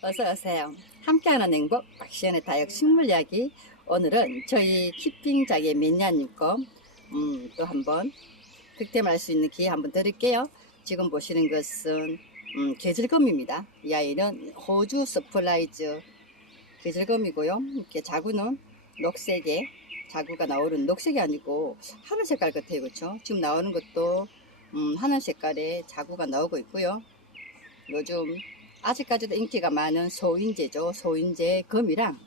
어서 오세요. 함께하는 행복 박시연의 다육 식물 이야기. 오늘은 저희 키핑장의 매니아님 거, 음, 또 한번 득템할 수 있는 기회 한번 드릴게요. 지금 보시는 것은 음, 계절금입니다. 이 아이는 호주 서프라이즈 계절금이고요. 이렇게 자구는 녹색에 자구가 나오는 녹색이 아니고 하늘 색깔 같아요, 그렇죠? 지금 나오는 것도 음, 하늘 색깔의 자구가 나오고 있고요. 요즘 아직까지도 인기가 많은 소인재죠. 소인재 금이랑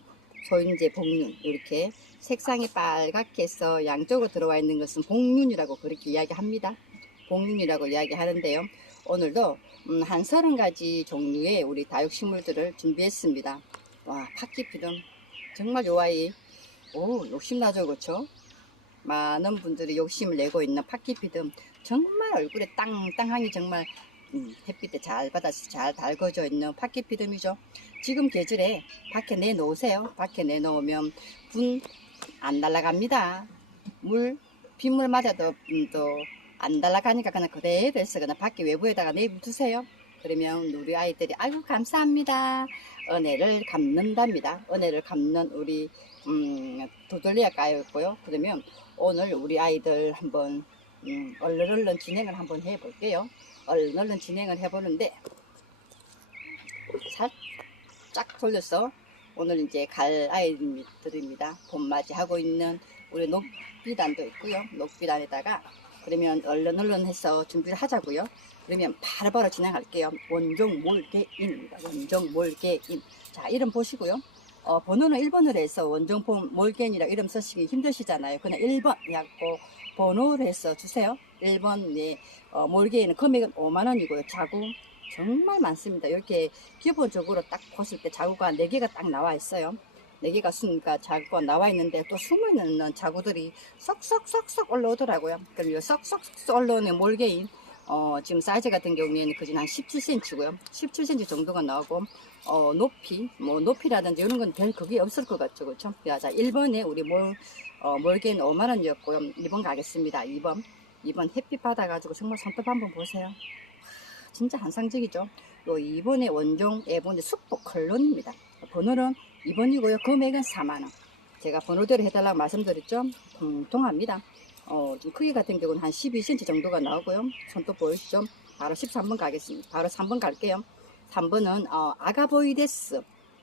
소인재 복륜 이렇게 색상이 빨갛게 해서 양쪽으로 들어와 있는 것은 복륜이라고 그렇게 이야기합니다. 복륜이라고 이야기하는데요. 오늘도 음, 한 서른 가지 종류의 우리 다육식물들을 준비했습니다. 와 팥기피름 정말 요 아이 오 욕심나죠 그렇죠? 많은 분들이 욕심을 내고 있는 팥기피듬 정말 얼굴에 땅땅하니 정말 음, 햇빛에 잘 받아서 잘 달궈져 있는 팥기피듬이죠. 지금 계절에 밖에 내놓으세요. 밖에 내놓으면 분 안 날아갑니다. 물, 빗물 맞아도 음, 또안 날아가니까 그냥 그대로 해서 그냥 밖에 외부에다가 내두세요. 그러면 우리 아이들이 아이고 감사합니다. 은혜를 갚는답니다. 은혜를 갚는 우리 음, 도돌리아 까였고요. 그러면 오늘 우리 아이들 한번 음, 얼른 얼른 진행을 한번 해볼게요. 얼른 얼른 진행을 해보는데 살짝 돌려서 오늘 이제 갈 아이들입니다. 봄맞이 하고 있는 우리 녹비단도 있고요. 녹비단에다가 그러면 얼른 얼른 해서 준비를 하자고요. 그러면 바로바로 진행할게요. 원종 몰개인입니다. 원종 몰개인. 자, 이름 보시고요. 어, 번호는 1번으로 해서 원종 몰개인이라 이름 쓰시기 힘드시잖아요. 그냥 1번 해갖고 번호를 해서 주세요. 1번, 네, 어, 몰개인은 금액은 5만원이고요. 자구 정말 많습니다. 이렇게 기본적으로 딱 보실 때 자구가 4개가 딱 나와 있어요. 4개가 순가 자구가 나와 있는데 또 숨어 있는 자구들이 쏙쏙쏙쏙 올라오더라고요. 그럼 이 쏙쏙쏙 올라오는 몰개인 어, 지금 사이즈 같은 경우에는 그진 한 17cm고요. 17cm 정도가 나오고 어, 높이 뭐 높이라든지 이런 건 별 그게 없을 것 같죠. 그렇죠? 자, 1번에 우리 몰 어, 몰개인 5만 원이었고요. 2번 가겠습니다. 2번. 2번 햇빛 받아가지고 정말 손톱 한번 보세요. 진짜 환상적이죠. 요 2번의 원종 애본의 숙보 컬론입니다. 번호는 2번이고요. 금액은 4만원. 제가 번호대로 해달라고 말씀드렸죠. 통통합니다. 어, 좀 크기 같은 경우는 한 12cm 정도가 나오고요. 손톱 보이시죠? 바로 13번 가겠습니다. 바로 3번 갈게요. 3번은 어, 아가보이데스.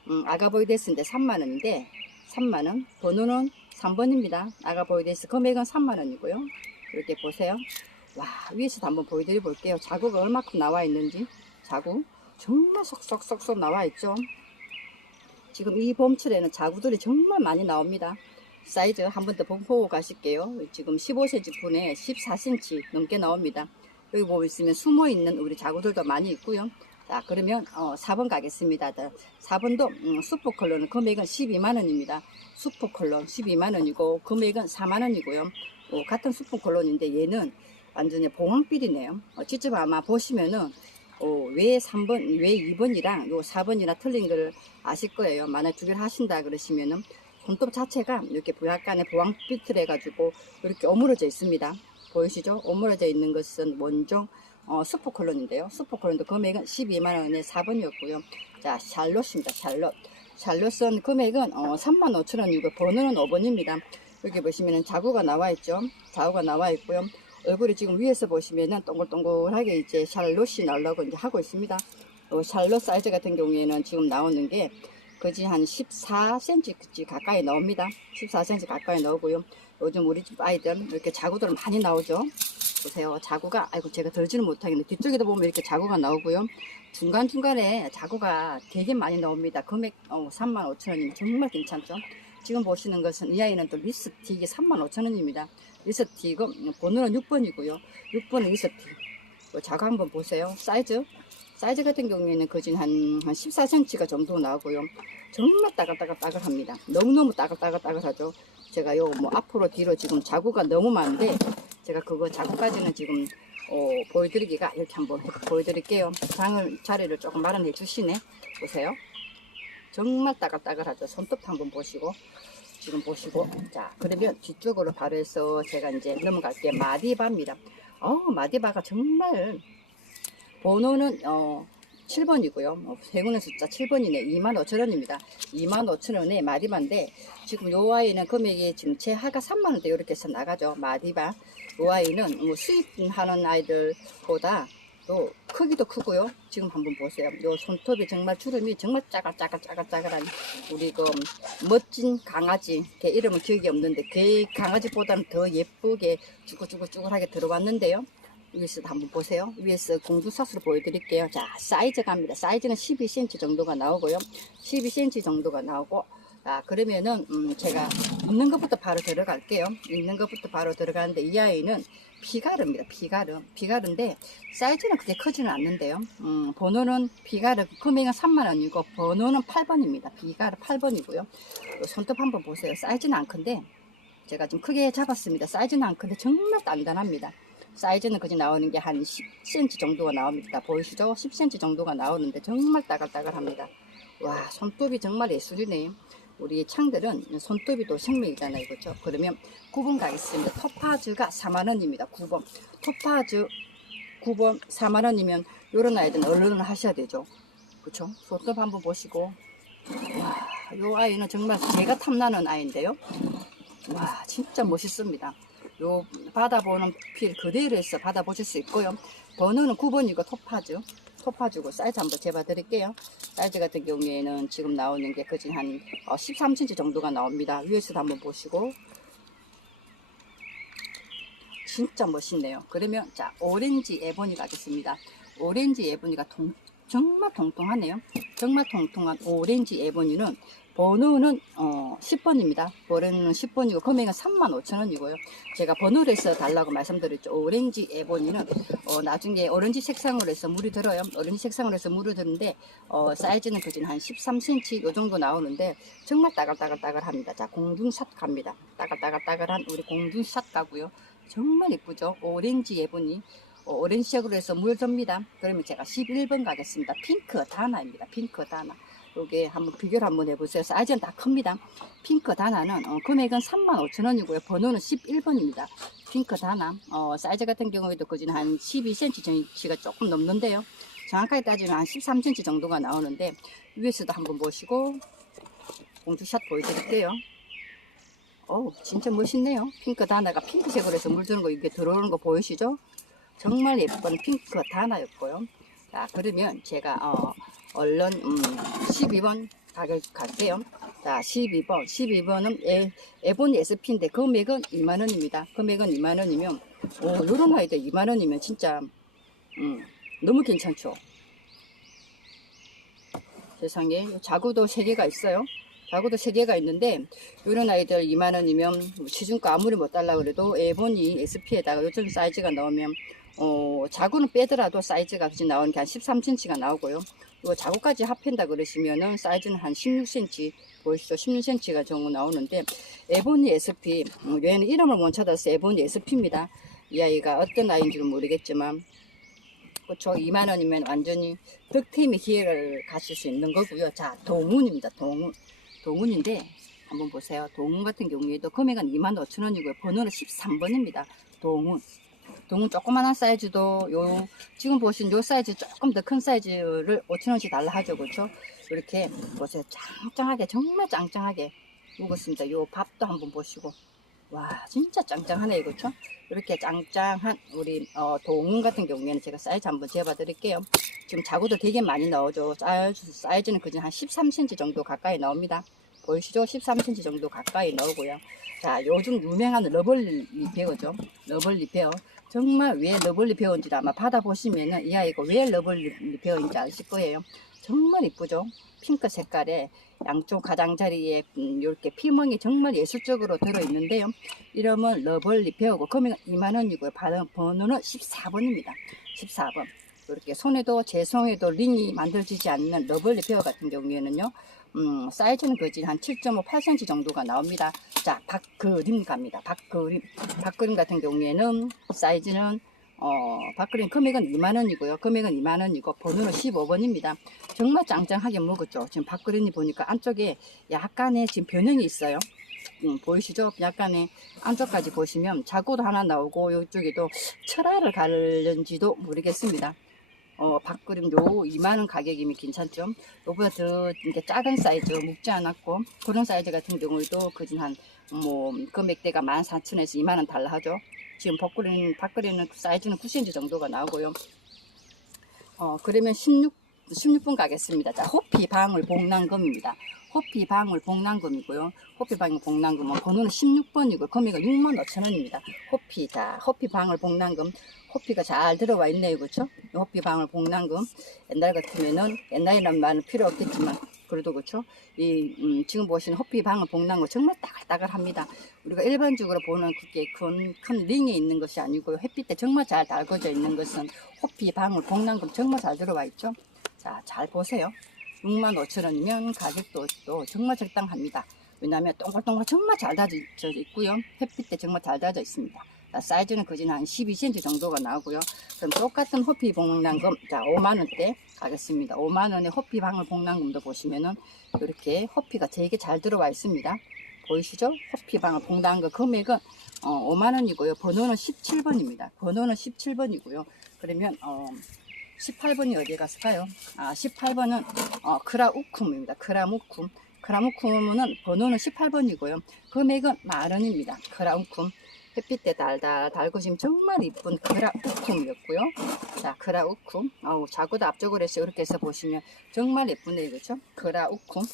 음, 아가보이데스인데 3만원인데 3만원. 번호는 3번입니다. 아가보이데스 금액은 3만원이고요. 이렇게 보세요. 와 위에서도 한번 보여드려 볼게요. 자구가 얼마큼 나와 있는지. 자구 정말 쏙쏙쏙쏙 나와 있죠. 지금 이 봄철에는 자구들이 정말 많이 나옵니다. 사이즈 한 번 더 보고 가실게요. 지금 15cm 분에 14cm 넘게 나옵니다. 여기 보시면 숨어 있는 우리 자구들도 많이 있고요. 자 그러면 어, 4번 가겠습니다. 4번도 음, 수포 컬러는 금액은 12만원입니다. 수포 컬러 12만원이고 금액은 4만원이고요. 어, 같은 수포 컬러인데 얘는 완전히 봉황빛이네요. 어, 직접 아마 보시면은 어, 왜 3번, 왜 2번이랑 요 4번이나 틀린 걸 아실 거예요. 만약 두 개를 하신다 그러시면은 손톱 자체가 이렇게 약간의 보황빛을 해가지고 이렇게 어무러져 있습니다. 보이시죠? 어무러져 있는 것은 원종 어. 수포 컬러인데 금액은 12만원에 4번이었고요. 자, 샬롯입니다. 샬롯. 샬롯은 금액은 어, 35,000원이고 번호는 5번입니다. 여기 보시면은 자구가 나와 있죠. 자구가 나와 있고요. 얼굴이 지금 위에서 보시면은 동글동글하게 이제 샬롯이 나오려고 이제 하고 있습니다. 어, 샬롯 사이즈 같은 경우에는 지금 나오는 게 그지 한 14cm 가까이 나옵니다. 14cm 가까이 나오고요. 요즘 우리 집 아이들 이렇게 자구들 많이 나오죠. 보세요. 자구가 아이고 제가 들지는 못하겠네. 뒤쪽에도 보면 이렇게 자구가 나오고요. 중간중간에 자구가 되게 많이 나옵니다. 금액 어, 35,000원이면 정말 괜찮죠. 지금 보시는 것은 이 아이는 또 리스틱이 35,000원입니다. 리스틱 번호는 6번이고요. 6번은 리스틱. 자구 한번 보세요. 사이즈 사이즈 같은 경우에는 거진 한, 한 14cm가 정도 나오고요. 정말 따글따글따글합니다. 너무너무 따글따글따글하죠. 제가 요 뭐 앞으로 뒤로 지금 자구가 너무 많은데 제가 그거 자구까지는 지금 어, 보여드리기가 이렇게 한번 보여드릴게요. 장을 자리를 조금 마련해 주시네. 보세요. 정말 따글따글하죠. 손톱 한번 보시고 지금 보시고 자 그러면 뒤쪽으로 바로 해서 제가 이제 넘어갈게요. 마디바입니다. 어 마디바가 정말 번호는 어 7번이고요. 세군의 숫자 7번이네. 25,000원입니다. 25,000원에 마디바인데 지금 요 아이는 금액이 지금 제 하가 3만원대 이렇게 해서 나가죠. 마디바. 요 아이는 뭐 수입하는 아이들보다 또 크기도 크고요. 지금 한번 보세요. 요 손톱이 정말 주름이 정말 짜글짜글짜글짜글한 우리 그 멋진 강아지 걔 이름은 기억이 없는데 걔 강아지보다는 더 예쁘게 쭈글쭈글쭈글하게 들어왔는데요. 위에서 한번 보세요. 위에서 공주사수를 보여드릴게요. 자, 사이즈 갑니다. 사이즈는 12cm 정도가 나오고요. 12cm 정도가 나오고, 아, 그러면은, 음, 제가 있는 것부터 바로 들어갈게요. 있는 것부터 바로 들어가는데, 이 아이는 피가르입니다. 피가르. 피가르인데, 사이즈는 그렇게 크지는 않는데요. 음, 번호는 피가르, 금액은 3만원이고, 번호는 8번입니다. 피가르 8번이고요. 손톱 한번 보세요. 사이즈는 안 큰데, 제가 좀 크게 잡았습니다. 사이즈는 안 큰데, 정말 단단합니다. 사이즈는 그지 나오는 게 한 10cm 정도가 나옵니다. 보이시죠? 10cm 정도가 나오는데 정말 따글따글합니다. 와 손톱이 정말 예술이네. 우리 창들은 손톱이 또 생명이잖아요. 그렇죠? 그러면 9번 가겠습니다. 토파즈가 4만원입니다. 9번. 토파즈 9번 4만원이면 요런 아이들은 얼른을 하셔야 되죠. 그렇죠? 손톱 한번 보시고 와, 요 아이는 정말 제가 탐나는 아이인데요. 와, 진짜 멋있습니다. 요 받아보는 필 그대로 해서 받아보실 수 있고요. 번호는 9번이고 토파즈. 토파즈고 사이즈 한번 재봐 드릴게요. 사이즈 같은 경우에는 지금 나오는 게 그진 한 13cm 정도가 나옵니다. 위에서도 한번 보시고. 진짜 멋있네요. 그러면 자 오렌지 에보니 가겠습니다. 오렌지 에보니가 통, 정말 통통하네요. 정말 통통한 오렌지 에보니는 번호는 어, 10번입니다. 번호는 10번이고 금액은 35,000원이고요. 제가 번호를 해서 달라고 말씀드렸죠. 오렌지 에보니는 어, 나중에 오렌지 색상으로 해서 물이 들어요. 오렌지 색상으로 해서 물이 드는데 어, 사이즈는 그진 한 13cm 요 정도 나오는데 정말 따글따글따글합니다. 자 공둥샷 갑니다. 따글따글따글한 우리 공둥샷 가고요. 정말 예쁘죠. 오렌지 에보니 어, 오렌지색으로 해서 물 듭니다. 그러면 제가 11번 가겠습니다. 핑크 다나입니다. 핑크 다나. 요게 한번 비교를 한번 해보세요. 사이즈는 다 큽니다. 핑크 다나는 어, 금액은 35,000원이고요. 번호는 11번입니다. 핑크 다나 어, 사이즈 같은 경우에도 그진 한 12cm 정치가 조금 넘는데요. 정확하게 따지면 한 13cm 정도가 나오는데 위에서도 한번 보시고 공주샷 보여드릴게요. 오 진짜 멋있네요. 핑크 다나가 핑크색으로 해서 물 주는 거 이게 들어오는 거 보이시죠? 정말 예쁜 핑크 다나였고요. 자 그러면 제가 어, 얼른 음, 12번 가격 갈게요. 자 12번 12번은 에, 에본 SP인데 금액은 2만원입니다. 금액은 2만원이면 오 요런 아이들 2만원이면 진짜 음, 너무 괜찮죠. 세상에 자구도 3개가 있어요. 자구도 3개가 있는데 이런 아이들 2만원이면 시중가 아무리 못 달라 그래도 에본이 SP에다가 요즘 사이즈가 나오면 어, 자구는 빼더라도 사이즈가 그지 나오는 게 한 13cm가 나오고요. 이거 자구까지 합한다 그러시면은 사이즈는 한 16cm 보이시죠? 16cm가 정도 나오는데 에보니 SP 음, 얘는 이름을 못 찾아서 에보니 SP입니다. 이 아이가 어떤 아이인지는 모르겠지만 그렇죠. 2만 원이면 완전히 득템의 기회를 가실 수 있는 거고요. 자, 동훈입니다. 동훈. 동훈인데 한번 보세요. 동훈 같은 경우에도 금액은 2만 5천 원이고요. 번호는 13번입니다. 동훈. 동은 조그만한 사이즈도 요 지금 보신 요 사이즈 조금 더 큰 사이즈를 5천원씩 달라 하죠. 그렇죠? 이렇게 보세요. 짱짱하게 정말 짱짱하게 묵었습니다. 요 밥도 한번 보시고. 와 진짜 짱짱하네 그렇죠? 이렇게 짱짱한 우리 어, 동은 같은 경우에는 제가 사이즈 한번 재봐 드릴게요. 지금 자구도 되게 많이 사이즈, 사이즈는 그중 한 13cm 정도 가까이 나옵니다. 보이시죠? 13cm 정도 가까이 나오고요. 자 요즘 유명한 러블리 베어죠. 러블리 베어 정말 왜 러블리 배우인지 아마 받아보시면은 이 아이가 왜 러블리 배우인지 아실 거예요. 정말 이쁘죠? 핑크 색깔에 양쪽 가장자리에 음, 이렇게 피멍이 정말 예술적으로 들어있는데요. 이름은 러블리 배우고 금액은 2만원이고요. 번호는 14번입니다. 14번. 이렇게 손에도 제 손에도 링이 만들어지지 않는 러블리 베어 같은 경우에는요. 음, 사이즈는 거진 한 7.5, 8cm 정도가 나옵니다. 자, 박그림 갑니다. 박그림. 박그림 같은 경우에는 사이즈는 어, 박그림 금액은 2만원이고요. 금액은 2만원이고, 번호는 15번입니다. 정말 짱짱하게 먹었죠. 지금 박그림이 보니까 안쪽에 약간의 지금 변형이 있어요. 음, 보이시죠? 약간의 안쪽까지 보시면 자구도 하나 나오고, 이쪽에도 철화를 갈는지도 모르겠습니다. 어, 밥그림 요 2만원 가격이면 괜찮죠? 요보다 더 이렇게 작은 사이즈, 묵지 않았고, 그런 사이즈 같은 경우에도 그진 한, 뭐, 금액대가 14,000에서 2만원 달라 하죠. 지금 밥그림, 밥그림은 사이즈는 9cm 정도가 나오고요. 어, 그러면 16, 16분 가겠습니다. 자, 호피 방울 복랑금입니다. 호피 방울 복랑금이고요. 호피 방울 복랑금은 번호는 16번이고 금액은 6만 5천 원입니다. 호피, 자, 호피 방울 복랑금. 호피가 잘 들어와 있네요. 그렇죠? 호피 방울 복랑금. 옛날 같으면은, 옛날이란 말은 필요 없겠지만, 그래도 그렇죠? 이, 음, 지금 보시는 호피 방울 복랑금 정말 따글따글합니다. 우리가 일반적으로 보는 그게 큰, 큰 링에 있는 것이 아니고요. 햇빛에 정말 잘 달궈져 있는 것은 호피 방울 복랑금 정말 잘 들어와 있죠? 자, 잘 보세요. 6만 5천 원이면 가격도 또 정말 적당합니다. 왜냐하면 동글동글 정말 잘 다져 있고요. 햇빛에 정말 잘 다져 있습니다. 자, 사이즈는 거진 한 12cm 정도가 나오고요. 그럼 똑같은 호피 복랑금, 자, 5만원대 가겠습니다. 5만원의 호피 방울 복랑금도 보시면은 이렇게 호피가 되게 잘 들어와 있습니다. 보이시죠? 호피 방울 복랑금 금액은 어, 5만원이고요. 번호는 17번입니다. 번호는 17번이고요. 그러면, 어, 18번이 어디에 갔을까요? 아, 18번은 어, 크라우쿰입니다. 크라우쿰. 크라우쿰은 번호는 18번이고요. 금액은 만 원입니다. 크라우쿰. 햇빛에 달달 달궈지면 정말 이쁜 크라우쿰이었고요. 자, 크라우쿰. 어우, 자구도 앞쪽으로 해서 이렇게 해서 보시면 정말 예쁘네요. 그렇죠? 크라우쿰.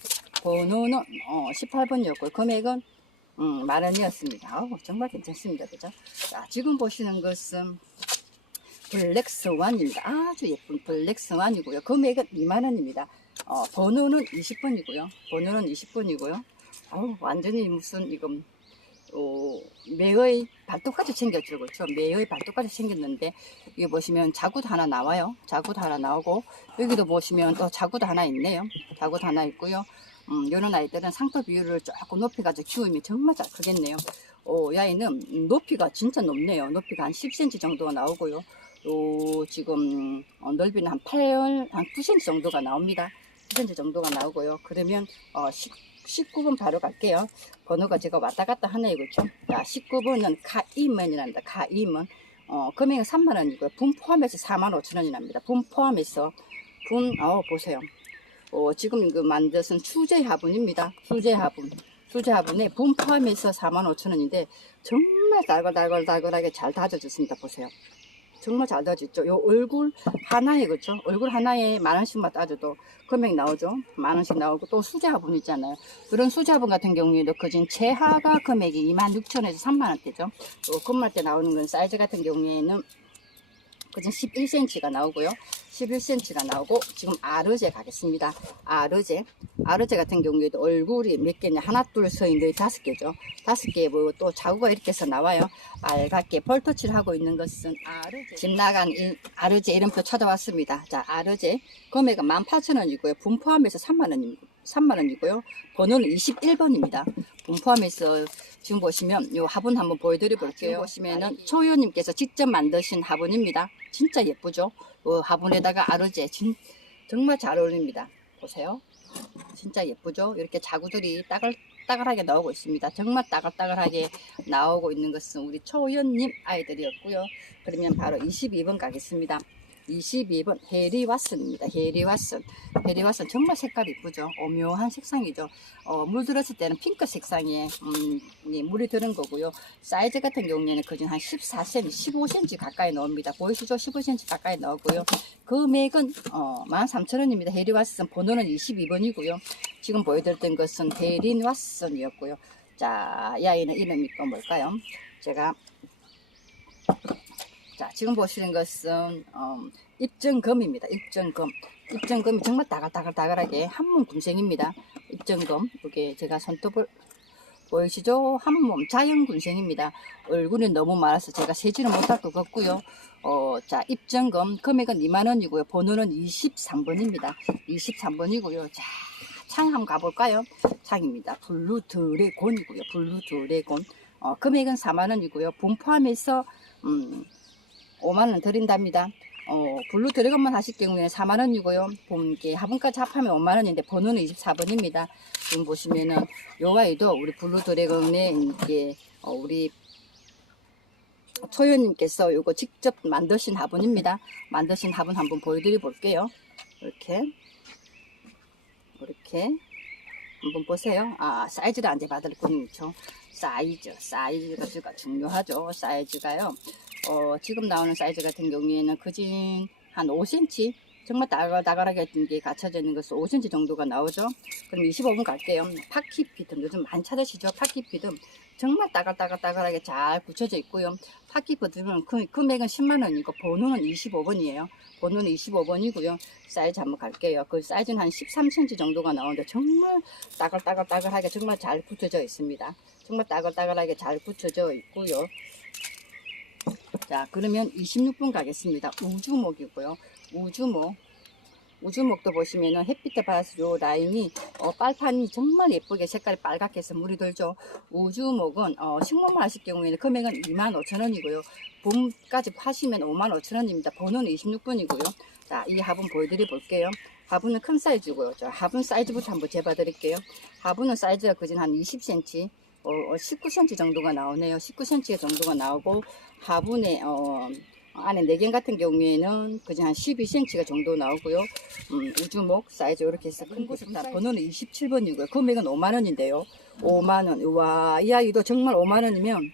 번호는 어, 18번이었고요. 금액은 음, 만 원이었습니다. 어우, 정말 괜찮습니다. 그죠? 자, 지금 보시는 것은 블랙스완입니다. 아주 예쁜 블랙스완이고요. 금액은 2만 원입니다. 어, 번호는 20번이고요. 번호는 20번이고요. 어우, 완전히 무슨, 이건, 어, 매의 발톱까지 챙겼죠. 그렇죠? 매의 발톱까지 챙겼는데, 여기 보시면 자구도 하나 나와요. 자구도 하나 나오고, 여기도 보시면 또 자구도 하나 있네요. 자구도 하나 있고요. 음, 요런 아이들은 상토 비율을 조금 높여가지고 키우면 정말 잘 크겠네요. 어, 이 아이는 높이가 진짜 높네요. 높이가 한 10cm 정도가 나오고요. 요 지금 어, 넓이는 한 8, 한 9cm 정도가 나옵니다. 9cm 정도가 나오고요. 그러면 어, 10, 19번 바로 갈게요. 번호가 제가 왔다 갔다 하네요. 그렇죠? 자, 19번은 카이먼이란다. 카이먼. 어, 금액은 3만 원이고요. 분 포함해서 4만 5천 원이 납니다. 분 포함해서 분, 어, 보세요. 어, 지금 그 만드신 수제 화분입니다. 수제 화분. 수제 화분에 분 포함해서 4만 5천 원인데 정말 달글달글달글하게 잘 다져졌습니다. 보세요. 정말 잘 다졌죠. 요 얼굴 하나에 그죠? 얼굴 하나에 만 원씩만 따져도 금액 나오죠. 만 원씩 나오고 또 수제 화분 있잖아요. 그런 수제 화분 같은 경우에도 그진 최하가 금액이 2만 6천에서 3만 원대죠. 또 금말 때 나오는 건 사이즈 같은 경우에는 그진 11cm가 나오고요. 11cm가 나오고 지금 아르제 가겠습니다. 아르제 아르제 같은 경우에도 얼굴이 몇 개냐 하나 둘셋넷 다섯 개죠. 다섯 개 뭐 또 자구가 이렇게 해서 나와요. 빨갛게 펄터치를 하고 있는 것은 아르제 집 나간 이 아르제 이름표 찾아왔습니다. 자 아르제 금액은 18,000원이고요. 분 포함해서 3만원입니다. 3만원이고요. 번호는 21번입니다. 분 포함해서 지금 보시면 요 화분 한번 보여드려 볼게요. 보시면은 초연님께서 직접 만드신 화분입니다. 진짜 예쁘죠? 요 화분에다가 아르제 진, 정말 잘 어울립니다. 보세요. 진짜 예쁘죠? 이렇게 자구들이 따글 따글하게 나오고 있습니다. 정말 따글따글하게 나오고 있는 것은 우리 초연님 아이들이었고요. 그러면 바로 22번 가겠습니다. 22번 해리 왓슨입니다. 해리 왓슨. 해리 왓슨 정말 색깔이 이쁘죠. 오묘한 색상이죠. 어, 물 들었을 때는 핑크 색상에 음, 예, 물이 들은 거고요. 사이즈 같은 경우에는 그중 한 14cm, 15cm 가까이 나옵니다. 보이시죠? 15cm 가까이 나오고요. 금액은 어, 13,000원입니다. 해리 왓슨 번호는 22번이고요. 지금 보여드렸던 것은 해린 왓슨이었고요. 자, 이 아이는 이름이 또 뭘까요? 제가 자, 지금 보시는 것은 어, 입정금입니다. 입정금. 입정금이 정말 따글따글따글하게 한몸 군생입니다. 입정금. 이게 제가 손톱을 보이시죠? 한몸 자연 군생입니다. 얼굴이 너무 많아서 제가 세지는 못할 것 같고요. 어, 자, 입정금 금액은 2만 원이고요. 번호는 23번입니다. 23번이고요. 자, 창 한번 가볼까요? 창입니다. 블루 드래곤이고요. 블루 드래곤. 어, 금액은 4만 원이고요. 분 포함해서 음, 5만원 드린답니다. 어, 블루 드래곤만 하실 경우에는 4만원이고요. 본게 화분까지 합하면 5만원인데 번호는 24번입니다. 지금 보시면은 요 아이도 우리 블루 드래곤의 이게 어, 우리 초연님께서 이거 직접 만드신 화분입니다. 만드신 화분 한번 보여드려 볼게요. 이렇게 이렇게 한번 보세요. 아 사이즈를 안 재받을 뿐이죠. 사이즈 사이즈가 중요하죠. 사이즈가요. 어, 지금 나오는 사이즈 같은 경우에는 그진 한 5cm 정말 다가다가하게 게 갖춰져 있는 것은 5cm 정도가 나오죠. 그럼 25분 갈게요. 파키 피듬 요즘 많이 찾으시죠? 파키 피듬 정말 따글따글따글하게 잘 굳혀져 있고요. 파키 피듬은 그, 금액은 10만 원이고 번호는 25번이에요. 번호는 25번이고요. 사이즈 한번 갈게요. 그 사이즈는 한 13cm 정도가 나오는데 정말 따글따글따글하게 정말 잘 붙여져 있습니다. 정말 따글따글하게 잘 붙여져 있고요. 자 그러면 26분 가겠습니다. 우주목이고요. 우주목 우주목도 보시면은 햇빛에 받아서 요 라인이 어, 빨판이 정말 예쁘게 색깔이 빨갛게 해서 물이 들죠. 우주목은 어, 식목만 하실 경우에는 금액은 25,000원이고요. 봄까지 파시면 55,000원입니다. 번호는 26분이고요. 자, 이 화분 보여드려 볼게요. 화분은 큰 사이즈고요. 자, 화분 사이즈부터 한번 재봐 드릴게요. 화분은 사이즈가 그진 한 20cm, 어, 19cm 정도가 나오네요. 19cm 정도가 나오고 화분에 어, 안에 내경 같은 경우에는 그냥 한 12cm가 정도 나오고요. 음, 우주목 사이즈 이렇게 해서 큰 곳은 다 번호는 27번이고요. 금액은 5만원인데요. 5만원. 우와, 이 아이도 정말 5만원이면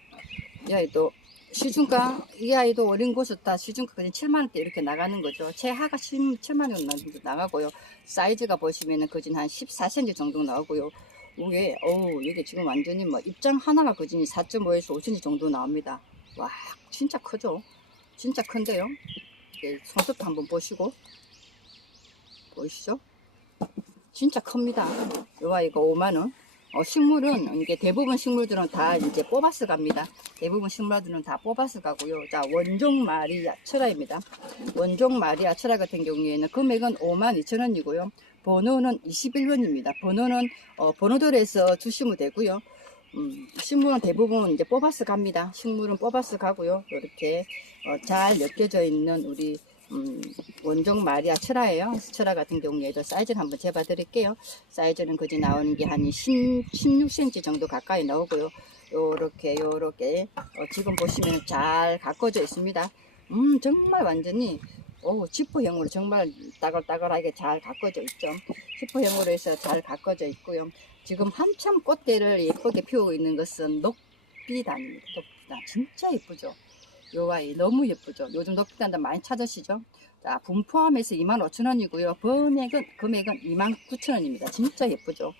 이 아이도 시중가 이 아이도 어린 곳은 다 시중가 그냥 7만원대 이렇게 나가는 거죠. 최하가 7만원 나가고요. 사이즈가 보시면은 그진 한 14cm 정도 나오고요. 이게 어우 이게 지금 완전히 뭐 입장 하나가 그진이 4.5에서 5cm 정도 나옵니다. 와 진짜 크죠? 진짜 큰데요? 손톱 한번 보시고 보이시죠? 진짜 큽니다. 요 아이가 5만원. 어, 식물은 이게 대부분 식물들은 다 이제 뽑아서 갑니다. 대부분 식물들은 다 뽑아서 가고요. 자 원종 마리아 철화입니다. 원종 마리아 철화 같은 경우에는 금액은 5만 2천 원이고요. 번호는 21번입니다. 번호는 어, 번호들에서 주시면 되고요. 음, 식물은 대부분 이제 뽑아서 갑니다. 식물은 뽑아서 가고요. 이렇게 어, 잘 엮여져 있는 우리 음, 원종 마리아 철화예요. 철화 같은 경우에도 사이즈를 한번 재봐 드릴게요. 사이즈는 그지 나오는 게 한 16cm 정도 가까이 나오고요. 요렇게 요렇게 어, 지금 보시면 잘 가꿔져 있습니다. 음 정말 완전히 오 지퍼형으로 정말 따글따글하게 잘 가꿔져 있죠. 지퍼형으로 해서 잘 가꿔져 있고요. 지금 한참 꽃대를 예쁘게 피우고 있는 것은 녹비단입니다. 녹비단 진짜 예쁘죠. 요 아이 너무 예쁘죠. 요즘 녹비단도 많이 찾으시죠. 자, 분 포함에서 25,000원이고요. 금액은 금액은 29,000원입니다. 진짜 예쁘죠.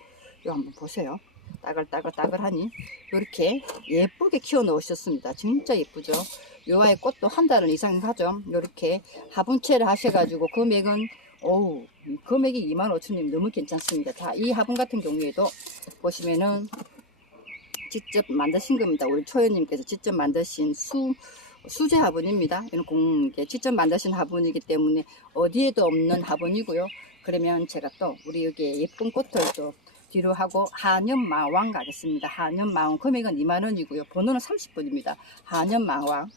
요 한번 보세요. 따글따글따글하니 이렇게 예쁘게 키워 놓으셨습니다. 진짜 예쁘죠. 요 아이 꽃도 한달 이상 하죠. 이렇게 화분채를 하셔가지고 금액은 어우 금액이 25,000원이면 너무 괜찮습니다. 자, 이 화분 같은 경우에도 보시면은 직접 만드신 겁니다. 우리 초연님께서 직접 만드신 수 수제 화분입니다. 이런 공 이게 직접 만드신 화분이기 때문에 어디에도 없는 화분이고요. 그러면 제가 또 우리 여기 예쁜 꽃을 또 뒤로 하고 한연마왕 가겠습니다. 한연마왕 금액은 2만원이고요. 번호는 30번입니다. 한연마왕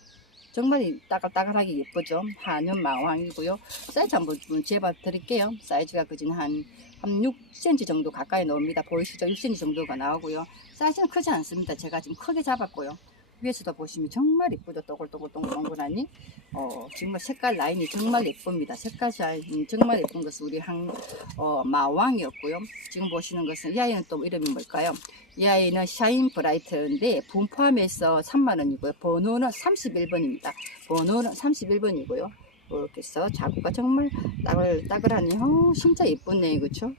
정말 따글따글하게 예쁘죠. 한연마왕이고요. 사이즈 한번 재봐 드릴게요. 사이즈가 그진 한, 한 6cm 정도 가까이 나옵니다. 보이시죠? 6cm 정도가 나오고요. 사이즈는 크지 않습니다. 제가 지금 크게 잡았고요. 위에서도 보시면 정말 예쁘죠. 또글또글동글동글하니 어, 정말 색깔 라인이 정말 예쁩니다. 색깔 라인이 정말 예쁜 것은 우리 한 어, 마왕이었고요. 지금 보시는 것은 이 아이는 또 이름이 뭘까요? 이 아이는 샤인 브라이트인데 분포함에서 3만원이고요. 번호는 31번입니다. 번호는 31번이고요. 이렇게 해서 자구가 정말 따글따글하니 어, 진짜 예쁘네 그쵸?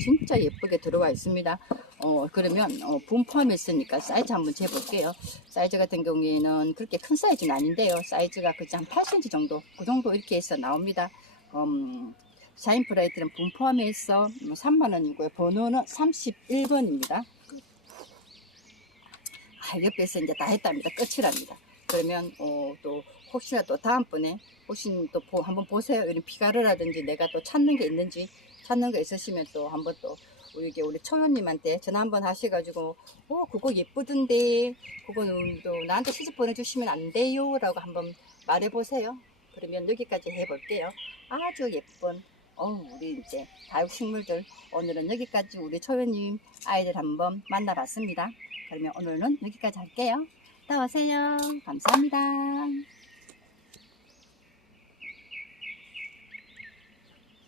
진짜 예쁘게 들어와 있습니다. 어, 그러면 어, 분포함했으니까 사이즈 한번 재볼게요. 사이즈 같은 경우에는 그렇게 큰 사이즈는 아닌데요. 사이즈가 그치 한 8cm 정도 그 정도 이렇게 해서 나옵니다. 음, 샤인 브라이트는 분포함해서 3만원이고요. 번호는 31번입니다. 아, 옆에서 이제 다 했답니다. 끝이랍니다. 그러면 어, 또 혹시나 또 다음번에 혹시 또 보, 한번 보세요. 이런 피가르라든지 내가 또 찾는 게 있는지 찾는 거 있으시면 또 한번 또 우리 이게 우리 청년님한테 전화 한번 하셔가지고 어 그거 예쁘던데 그거는 또 나한테 시집 보내주시면 안 돼요라고 한번 말해보세요. 그러면 여기까지 해볼게요. 아주 예쁜 어 우리 이제 다육 식물들 오늘은 여기까지 우리 초연님 아이들 한번 만나봤습니다. 그러면 오늘은 여기까지 할게요. 갔다 오세요. 감사합니다.